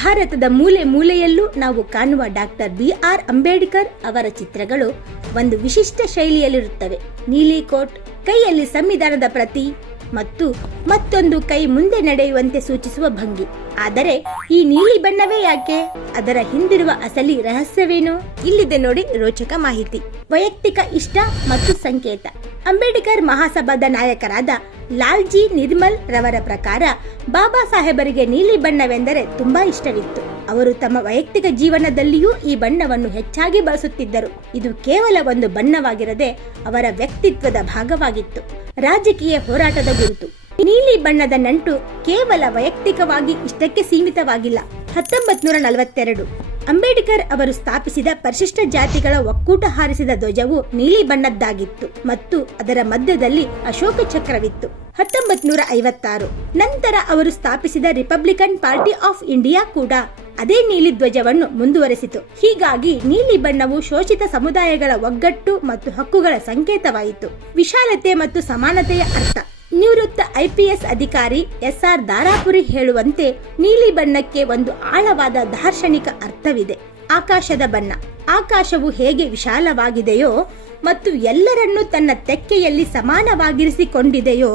ಭಾರತದ ಮೂಲೆ ಮೂಲೆಯಲ್ಲೂ ನಾವು ಕಾಣುವ ಡಾಕ್ಟರ್ BR ಅಂಬೇಡ್ಕರ್ ಅವರ ಚಿತ್ರಗಳು ಒಂದು ವಿಶಿಷ್ಟ ಶೈಲಿಯಲ್ಲಿರುತ್ತವೆ. ನೀಲಿ ಕೋಟ್, ಕೈಯಲ್ಲಿ ಸಂವಿಧಾನದ ಪ್ರತಿ ಮತ್ತು ಮತ್ತೊಂದು ಕೈ ಮುಂದೆ ನಡೆಯುವಂತೆ ಸೂಚಿಸುವ ಭಂಗಿ. ಆದರೆ ಈ ನೀಲಿ ಬಣ್ಣವೇ ಯಾಕೆ? ಅದರ ಹಿಂದಿರುವ ಅಸಲಿ ರಹಸ್ಯವೇನು? ಇಲ್ಲಿದೆ ನೋಡಿ ರೋಚಕ ಮಾಹಿತಿ. ವೈಯಕ್ತಿಕ ಇಷ್ಟ ಮತ್ತು ಸಂಕೇತ. ಅಂಬೇಡ್ಕರ್ ಮಹಾಸಭಾದ ನಾಯಕರಾದ ಲಾಲ್ಜಿ ನಿರ್ಮಲ್ ರವರ ಪ್ರಕಾರ ಬಾಬಾ ಸಾಹೇಬರಿಗೆ ನೀಲಿ ಬಣ್ಣವೆಂದರೆ ತುಂಬಾ ಇಷ್ಟವಿತ್ತು. ಅವರು ತಮ್ಮ ವೈಯಕ್ತಿಕ ಜೀವನದಲ್ಲಿಯೂ ಈ ಬಣ್ಣವನ್ನು ಹೆಚ್ಚಾಗಿ ಬಳಸುತ್ತಿದ್ದರು. ಇದು ಕೇವಲ ಒಂದು ಬಣ್ಣವಾಗಿರದೆ ಅವರ ವ್ಯಕ್ತಿತ್ವದ ಭಾಗವಾಗಿತ್ತು, ರಾಜಕೀಯ ಹೋರಾಟದ ಗುರುತು. ನೀಲಿ ಬಣ್ಣದ ನಂಟು ಕೇವಲ ವೈಯಕ್ತಿಕವಾಗಿ ಇಷ್ಟಕ್ಕೆ ಸೀಮಿತವಾಗಿಲ್ಲ. 1942 ಅಂಬೇಡ್ಕರ್ ಅವರು ಸ್ಥಾಪಿಸಿದ ಪರಿಶಿಷ್ಟ ಜಾತಿಗಳ ಒಕ್ಕೂಟ ಹಾರಿಸಿದ ಧ್ವಜವು ನೀಲಿ ಬಣ್ಣದ್ದಾಗಿತ್ತು ಮತ್ತು ಅದರ ಮಧ್ಯದಲ್ಲಿ ಅಶೋಕ ಚಕ್ರವಿತ್ತು. 1956 ನಂತರ ಅವರು ಸ್ಥಾಪಿಸಿದ ರಿಪಬ್ಲಿಕನ್ ಪಾರ್ಟಿ ಆಫ್ ಇಂಡಿಯಾ ಕೂಡ ಅದೇ ನೀಲಿ ಧ್ವಜವನ್ನು ಮುಂದುವರೆಸಿತು. ಹೀಗಾಗಿ ನೀಲಿ ಬಣ್ಣವು ಶೋಷಿತ ಸಮುದಾಯಗಳ ಒಗ್ಗಟ್ಟು ಮತ್ತು ಹಕ್ಕುಗಳ ಸಂಕೇತವಾಯಿತು. ವಿಶಾಲತೆ ಮತ್ತು ಸಮಾನತೆಯ ಅರ್ಥ. ನಿವೃತ್ತ IPS ಅಧಿಕಾರಿ SR ದಾರಾಪುರಿ ಹೇಳುವಂತೆ ನೀಲಿ ಬಣ್ಣಕ್ಕೆ ಒಂದು ಆಳವಾದ ದಾರ್ಶನಿಕ ಅರ್ಥವಿದೆ. ಆಕಾಶದ ಬಣ್ಣ. ಆಕಾಶವು ಹೇಗೆ ವಿಶಾಲವಾಗಿದೆಯೋ ಮತ್ತು ಎಲ್ಲರನ್ನೂ ತನ್ನ ತೆಕ್ಕೆಯಲ್ಲಿ ಸಮಾನವಾಗಿರಿಸಿಕೊಂಡಿದೆಯೋ,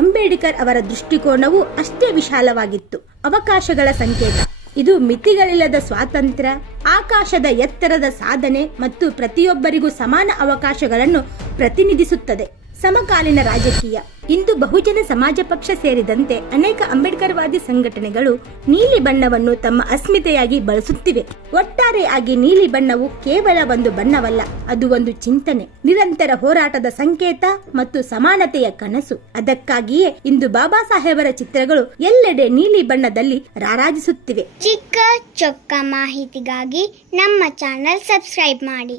ಅಂಬೇಡ್ಕರ್ ಅವರ ದೃಷ್ಟಿಕೋನವು ಅಷ್ಟೇ ವಿಶಾಲವಾಗಿತ್ತು. ಅವಕಾಶಗಳ ಸಂಕೇತ. ಇದು ಮಿತಿಗಳಿಲ್ಲದ ಸ್ವಾತಂತ್ರ್ಯ, ಆಕಾಶದ ಎತ್ತರದ ಸಾಧನೆ ಮತ್ತು ಪ್ರತಿಯೊಬ್ಬರಿಗೂ ಸಮಾನ ಅವಕಾಶಗಳನ್ನು ಪ್ರತಿನಿಧಿಸುತ್ತದೆ. ಸಮಕಾಲೀನ ರಾಜಕೀಯ. ಇಂದು ಬಹುಜನ ಸಮಾಜ ಪಕ್ಷ ಸೇರಿದಂತೆ ಅನೇಕ ಅಂಬೇಡ್ಕರ್ವಾದಿ ಸಂಘಟನೆಗಳು ನೀಲಿ ಬಣ್ಣವನ್ನು ತಮ್ಮ ಅಸ್ಮಿತೆಯಾಗಿ ಬಳಸುತ್ತಿವೆ. ಒಟ್ಟಾರೆಯಾಗಿ ನೀಲಿ ಬಣ್ಣವು ಕೇವಲ ಒಂದು ಬಣ್ಣವಲ್ಲ, ಅದು ಒಂದು ಚಿಂತನೆ, ನಿರಂತರ ಹೋರಾಟದ ಸಂಕೇತ ಮತ್ತು ಸಮಾನತೆಯ ಕನಸು. ಅದಕ್ಕಾಗಿಯೇ ಇಂದು ಬಾಬಾ ಸಾಹೇಬರ ಚಿತ್ರಗಳು ಎಲ್ಲೆಡೆ ನೀಲಿ ಬಣ್ಣದಲ್ಲಿ ರಾರಾಜಿಸುತ್ತಿವೆ. ಚಿಕ್ಕ ಚೊಕ್ಕ ಮಾಹಿತಿಗಾಗಿ ನಮ್ಮ ಚಾನೆಲ್ ಸಬ್ಸ್ಕ್ರೈಬ್ ಮಾಡಿ.